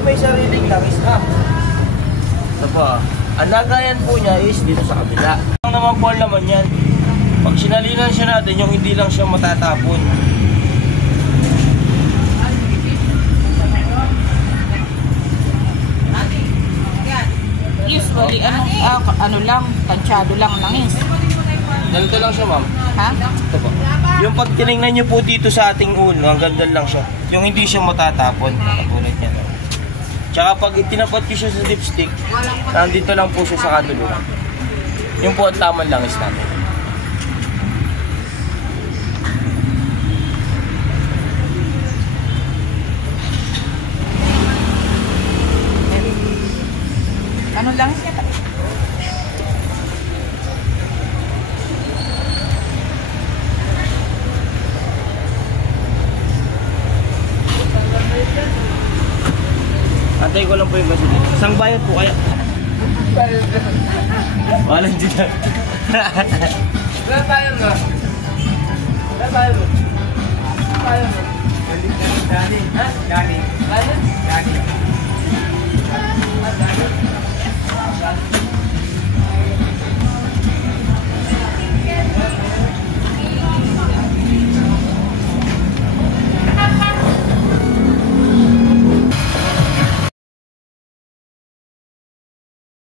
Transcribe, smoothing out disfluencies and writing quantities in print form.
may sariling langis na. Ito po. Ang lagayan po niya is dito sa kabila. Ang naman po ang laman yan. Pag sinalinan siya natin, yung hindi lang siya matatapon. Usually, ano lang, tansyado lang langis. Ganito lang siya, ma'am. Ha? Ito po. Yung pag tinignan niyo po dito sa ating ulo, ang ganda lang siya. Yung hindi siya matatapon. Katulad yan. Tsaka pag tinapat ko siya sa dipstick, nandito lang po siya sa kaduluran. Yung po ang tamang langis natin. Ano langis niya? Antay ko lang po yung gasolina. Isang bayad po kaya? Walang dyan. Wala tayo nga. Wala tayo. Wala tayo. Dani. Ha? Dani. Dani.